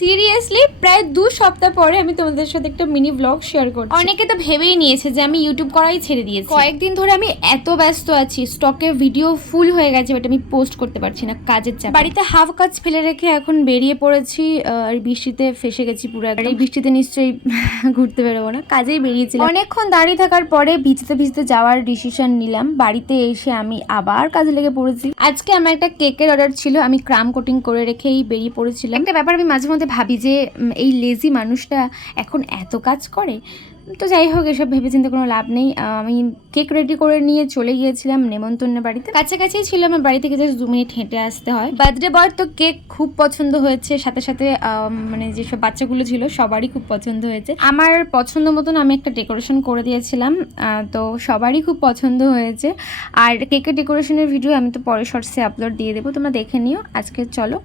Seriously প্রায় 2 সপ্তাহ পরে আমি তোমাদের সাথে একটা মিনি ব্লগ শেয়ার করছি। অনেকে তো ভেবেই নিয়েছে যে আমি ইউটিউব করাই ছেড়ে দিয়েছি। কয়েকদিন ধরে আমি এত ব্যস্ত আছি, স্টকে ভিডিও ফুল হয়ে গেছে, বাট আমি পোস্ট করতে পারছি না কাজের চাপ। বাড়িতে হাফ কাজ ফেলে রেখে এখন বেরিয়ে পড়েছি, আর বৃষ্টিতে ফেসে গেছি পুরো। এই বৃষ্টিতে নিশ্চয়ই ঘুরতে বেরোবো না, কাজেই বেরিয়েছিলাম। অনেকক্ষণ দাঁড়িয়ে থাকার পরে ভিজতে ভিজতে যাওয়ার ডিসিশন নিলাম। বাড়িতে এসে আমি আবার কাজে লেগে পড়েছি। আজকে আমার একটা কেকের অর্ডার ছিল, আমি ক্রাম কোটিং করে রেখেই বেরিয়ে পড়েছিলাম। একটা ব্যাপার আমি মাঝে মধ্যে ভাবি যে এই লেজি মানুষটা এখন এত কাজ করে। তো যাই হোক, এসব ভেবে চিন্তে কোনো লাভ নেই। আমি কেক রেডি করে নিয়ে চলে গিয়েছিলাম নেমন্তন্নের বাড়িতে। কাছাকাছি ছিল, আমার বাড়ি থেকে জাস্ট 2 মিনিট হেঁটে আসতে হয়। বার্থডে বয়ের তো কেক খুব পছন্দ হয়েছে, সাথে সাথে মানে যেসব বাচ্চাগুলো ছিল সবারই খুব পছন্দ হয়েছে। আমার পছন্দ মতন আমি একটা ডেকোরেশন করে দিয়েছিলাম, তো সবারই খুব পছন্দ হয়েছে। আর কেকের ডেকোরেশনের ভিডিও আমি তো পরে শর্টসে আপলোড দিয়ে দেবো, তোমরা দেখে নিও। আজকে চলো।